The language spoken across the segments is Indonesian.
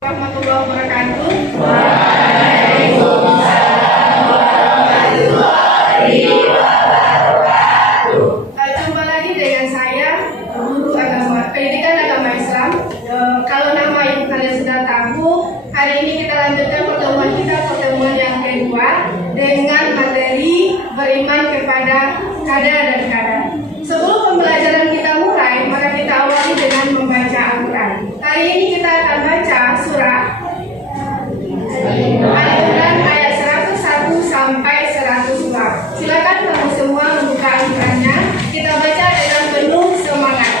Warahmatullahi wabarakatuh. Waalaikumsalam warahmatullahi wabarakatuh. Jumpa lagi dengan saya, Guru Pendidikan Agama Islam. Kalau nama ibu kalian sudah tahu, hari ini kita lanjutkan pertemuan yang kedua dengan materi beriman kepada qadar dan qadar. Sebelum pembelajaran kita mulai, maka kita awali dengan membaca Al-Quran. Hari ini kita akan baca surah Al-Quran ayat 101 sampai 102. Silakan kamu semua membuka Al-Qurannya. Kita baca dengan penuh semangat.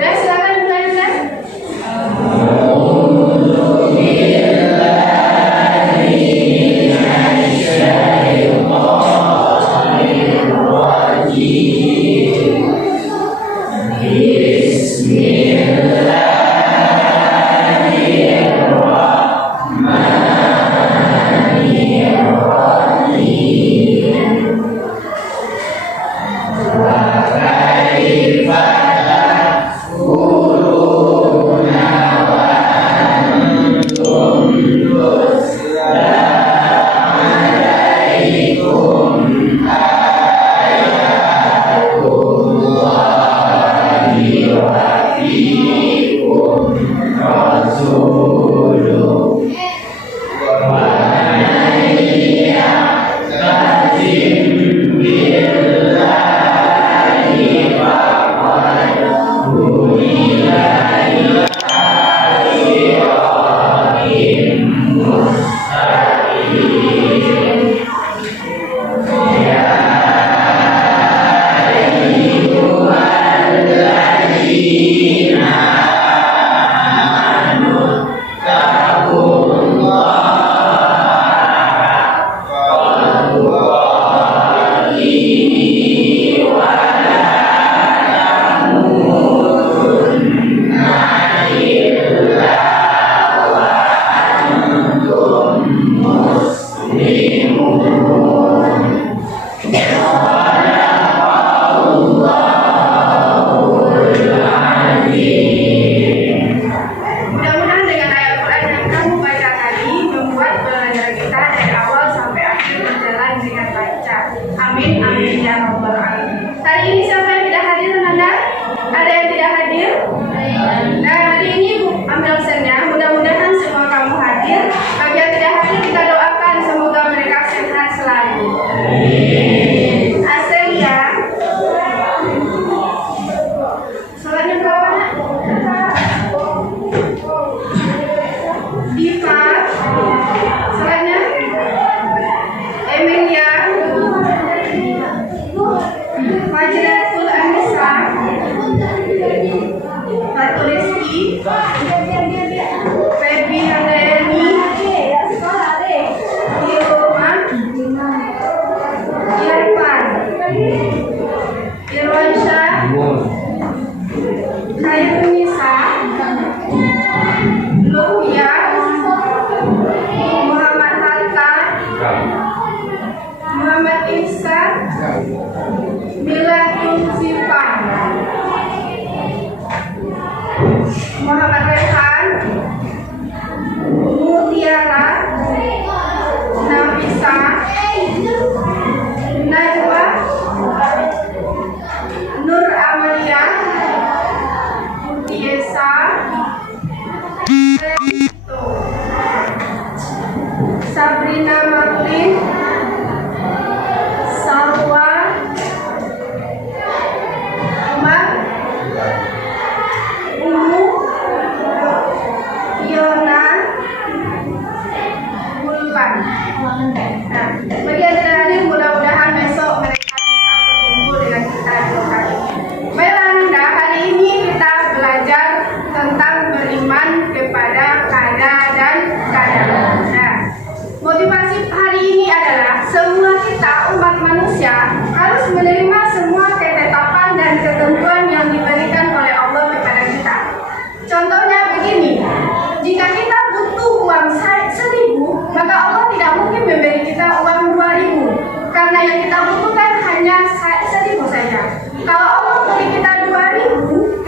Dan silakan mulai. Mudah-mudahan dengan ayat Al-Quran yang kamu baca tadi membuat pelajaran kita dari awal sampai akhir berjalan dengan lancar. Amin, amin ya rabbal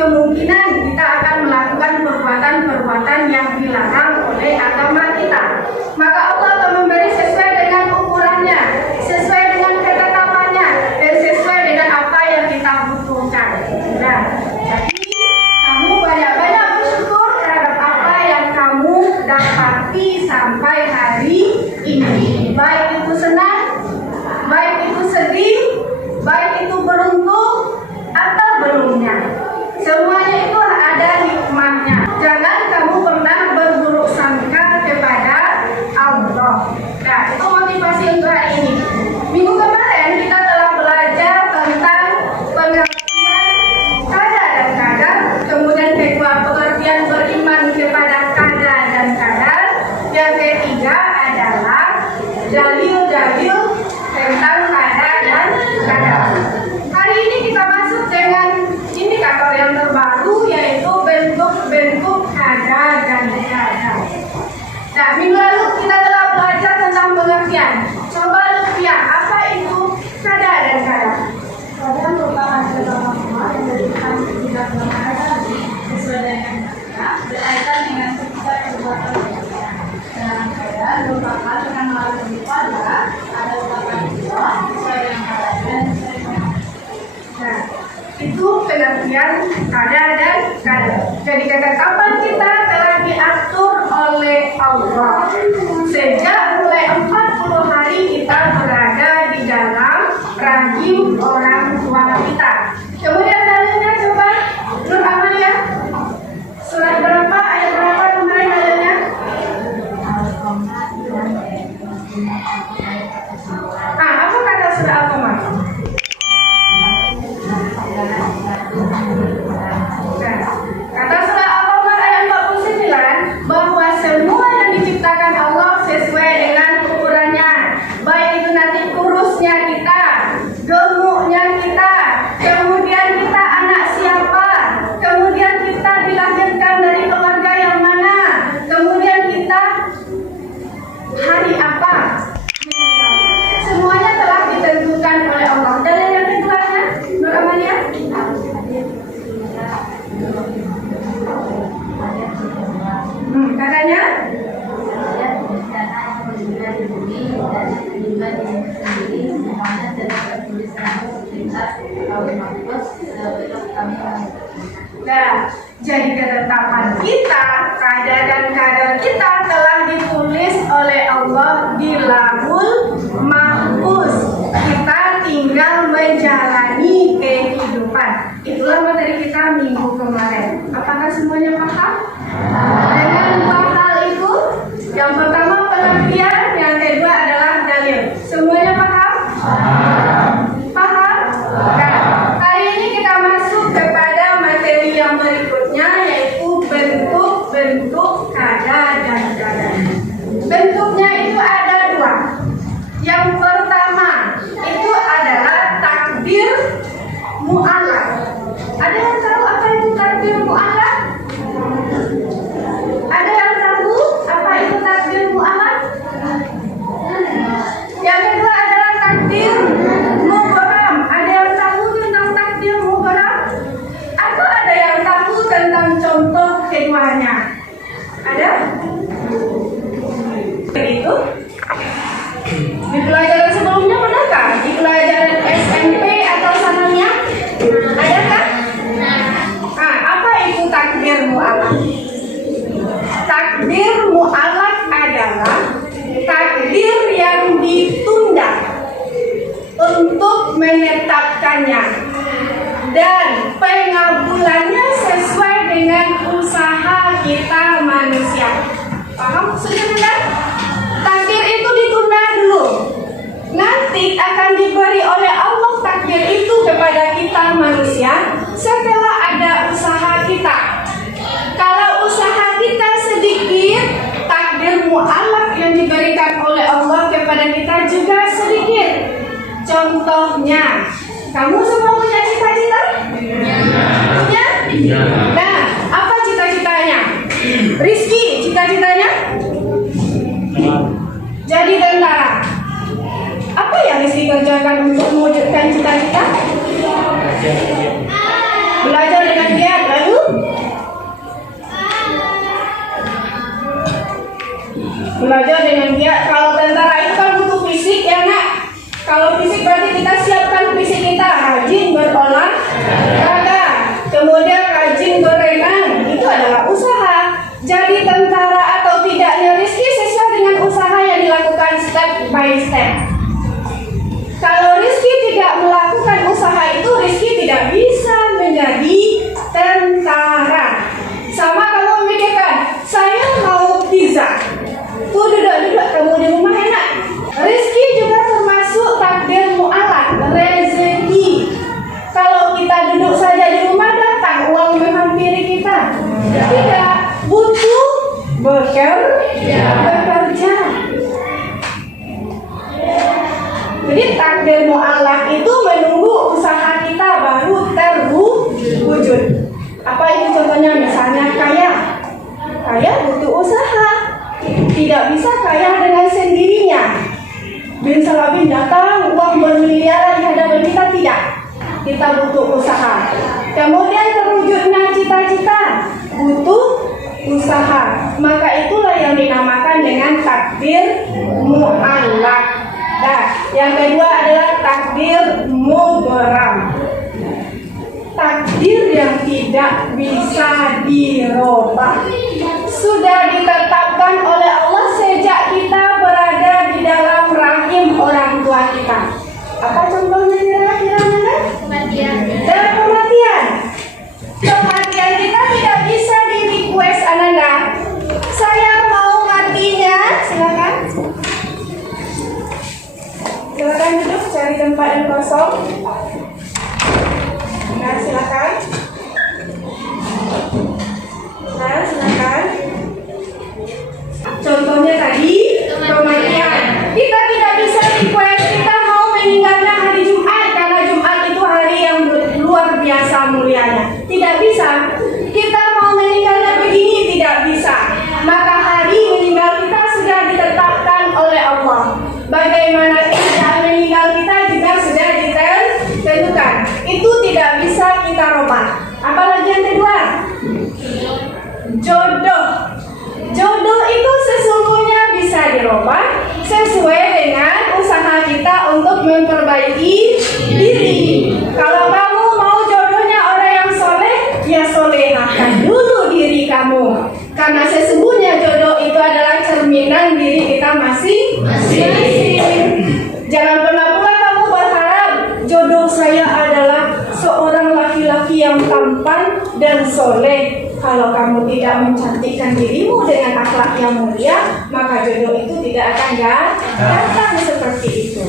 kemungkinan kita akan melakukan perbuatan-perbuatan yang dilarang oleh agama kita. Maka Allah akan memberi sesuai dengan ukurannya, sesuai dengan ketetapannya, dan sesuai dengan apa yang kita butuhkan. Nah, jadi kamu banyak-banyak bersyukur terhadap apa yang kamu dapati sampai hari ini. Baik itu senang, baik itu sedih, baik itu beruntung atau belumnya. Semuanya itu ada hikmahnya. Jangan kamu pernah berburuk sangka kepada Allah. Nah, itu motivasi untuk hari ini. Minggu kemarin kita telah belajar tentang pengertian qada dan qadar. Kemudian kedua, pengertian beriman kepada qada dan qadar. Yang ketiga adalah dalil-dalil tentang qada dan qadar. Hari ini kita masuk dengan indikator yang terbaru, yaitu bentuk-bentuk qada dan qadar. Nah, minggu lalu kita telah belajar tentang pengertian. Coba Lutfia, apa itu qada dan qadar? Qada merupakan segala hal yang berikan tidak berada sesuai dengan qada, berkaitan dengan setiap perbuatan manusia. Sedangkan qadar merupakan dengan melalui qada ada merupakan sesuai dengan qada dan sesuai dengan. Nah, itu pengertian qada dan qadar. Jadi ketetapan kita telah diatur oleh Allah. Sejak mulai 40 hari kita berada di dalam rahim orang tua kita. Kemudian dalilnya coba Nur Amalia. Surat berapa, ayat berapa kemarin dalilnya? Apa kata surah Al-Qamar? Kata surah Al-Qamar ayat 49 bahwa semua yang diciptakan Allah sesuai dengan ukurannya. Baik itu nanti kurusnya kita, gemuknya kita, kemudian kita anak siapa, kemudian kita dilahirkan dari keluarga yang mana, kemudian kita hari apa. Semuanya telah ditentukan oleh Allah. Dalil yang keduanya, Nur Amalia? Katanya? Nah, jadi ketetapan kita, qada dan qadar kita telah ditulis oleh Allah di Lauhul Mahfuz. Kita tinggal menjalani kehidupan. Itulah materi kita minggu kemarin. Apakah semuanya paham? Dengan dua hal itu, yang pertama pengertian, yang kedua adalah dalil. Semuanya paham? Paham? Nah, hari ini kita masuk kepada materi yang berikutnya, yaitu bentuk-bentuk qada dan qadar. Bentuknya itu ada dua. Yang pertama itu adalah takdir mu'allaq. Ada yang tahu apa itu takdir mu'allaq? Ada yang tahu apa itu takdir mu'allaq? Yang kedua adalah takdir mubham. Ada yang tahu tentang takdir mubham? Atau ada yang tahu tentang contoh keduanya? Ada? Begitu? Di pelajaran sebelumnya pernahkah? Di pelajaran SMP atau sananya? Adakah? Apa itu takdir mu'allaq? Takdir mu'allaq adalah takdir yang ditunda untuk menetapkannya dan pengabulannya sesuai dengan usaha kita manusia. Paham maksudnya tidak? Takdir itu ditunda dulu. Nanti akan diberi oleh Allah takdir itu kepada kita manusia setelah ada usaha kita. Kalau usaha kita sedikit, takdir mu'allaq yang diberikan oleh Allah kepada kita juga sedikit. Contohnya, kamu semua punya cita-cita? Punya? Nah, apa cita-citanya? Rizky, cita-citanya? Jadi tentara. Apa yang Rizky kerjakan untuk mewujudkan cita-cita? Belajar dengan giat. kita butuh usaha. Kemudian terwujudnya cita-cita butuh usaha. Maka itulah yang dinamakan dengan takdir mu'allaq. Nah, yang kedua adalah takdir mubram. Takdir yang tidak bisa dirubah. Sudah ditetapkan oleh Allah sejak kita berada di dalam rahim orang tua kita. Apa contohnya kira-kira? Kematian. Dan kematian. Kematian kita tidak bisa di request Ananda. Saya mau matinya, silakan. Silakan duduk, cari tempat yang kosong. Nah, silakan. Nah, silakan. Contohnya tadi kematian. Kita tidak bisa request kita mau meninggalnya hari Jumat karena Jumat itu hari yang luar biasa mulianya. Tidak bisa. Kita mau meninggalnya begini, tidak bisa. Maka hari meninggal kita sudah ditetapkan oleh Allah. Bagaimana keadaan meninggal kita juga sudah ditentukan. Itu tidak bisa kita rubah. Apalagi yang kedua? Jodoh. Jodoh itu sesungguhnya bisa dirubah sesuai dengan usaha kita untuk memperbaiki diri. Kalau kamu mau jodohnya orang yang soleh, ya solehahkan dulu diri kamu. Karena sesungguhnya jodoh itu adalah cerminan diri kita masing-masing. Jangan pernah pula kamu berharap jodoh saya adalah seorang laki-laki yang tampan dan soleh. Kalau kamu tidak mencantikkan dirimu dengan akhlak yang mulia, maka jodoh itu tidak akan datang seperti itu.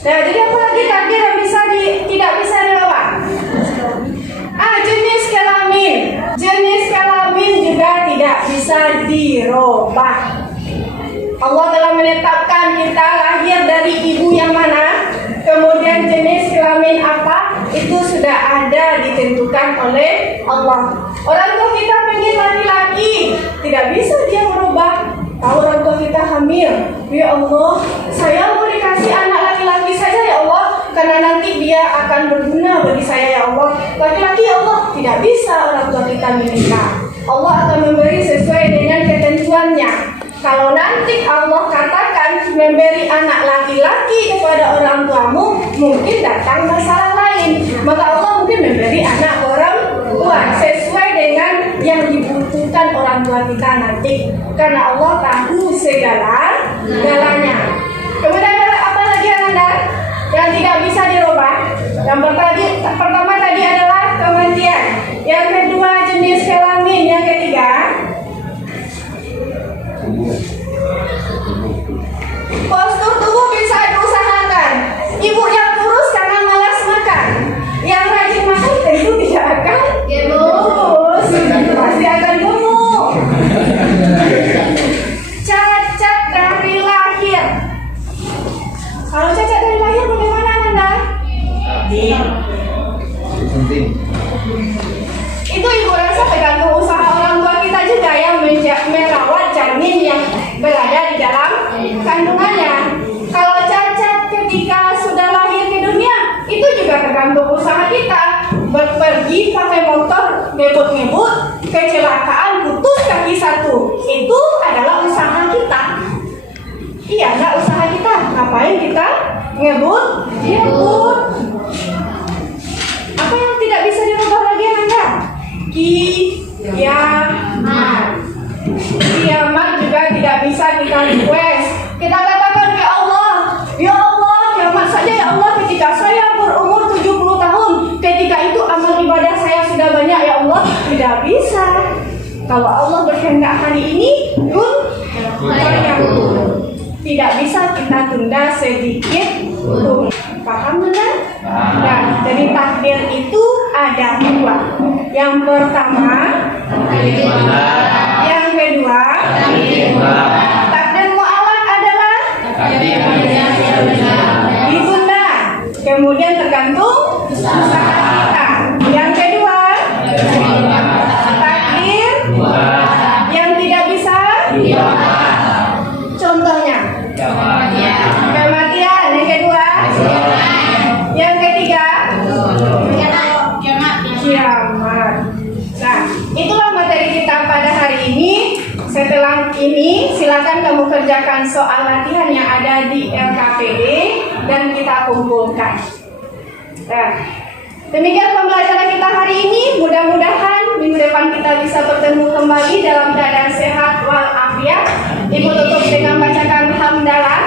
Nah, jadi apa lagi takdir yang tidak bisa dirubah? Jenis kelamin. Jenis kelamin juga tidak bisa dirubah. Allah telah menetapkan kita lahir dari ibu yang mana, kemudian jenis kelamin apa, itu sudah ada ditentukan oleh Allah. Orang tua kita pengen laki-laki, tidak bisa dia merubah. Tahu orang tua kita hamil, ya Allah, saya mau dikasih anak laki-laki saja ya Allah, karena nanti dia akan berguna bagi saya ya Allah. Laki-laki ya Allah, tidak bisa orang tua kita menikah. Allah akan memberi sesuai dengan ketentuannya. Kalau nanti Allah katakan memberi anak laki-laki kepada orang tuamu, mungkin datang masalah lain. Maka Allah mungkin memberi anak orang tua sesuai dengan yang dibutuhkan orang tua kita nanti. Karena Allah tahu segala-galanya. Kemudian apa lagi Anda yang tidak bisa dirubah? Yang pertama tadi adalah kematian. Yang kedua jenis kelamin. Yang ketiga postur tubuh bisa diusahakan. Ibu yang kurus karena malas makan, yang rajin makan tentu tidak akan kurus, pasti akan gemuk. Cacat dari lahir. Kalau cacat dari lahir bagaimana Anda? Itu ibu rasa tergantung usaha orang tua kita juga yang merawat janin yang berada di dalam kandungannya. Kalau cacat ketika sudah lahir ke dunia, itu juga tergantung usaha kita. Pergi pakai motor ngebut-ngebut, kecelakaan putus kaki satu, itu adalah usaha kita. Iya, enggak usaha kita. Ngapain kita ngebut? Apa yang tidak bisa dirubah lagi Anda? Kiamat juga tidak bisa kita request. Kita katakan ya Allah, kiamat saja ya Allah ketika saya berumur 70 tahun. Ketika itu amal ibadah saya sudah banyak ya Allah. Tidak bisa. Kalau Allah berkehendak hari ini, tidak bisa kita tunda sedikit pun. Paham benar? Nah, jadi takdir itu ada dua. Yang pertama, yang kedua, takdir mu'allaq adalah ditunda. Kemudian tergantung usaha kita. Yang kedua, takdir yang tidak bisa. Contohnya kematian. Yang kedua, yang ketiga kerjakan soal latihan yang ada di LKPD dan kita kumpulkan. Nah, demikian pembelajaran kita hari ini. Mudah-mudahan minggu depan kita bisa bertemu kembali dalam keadaan sehat walafiat. Ibu tutup dengan bacakan hamdalah.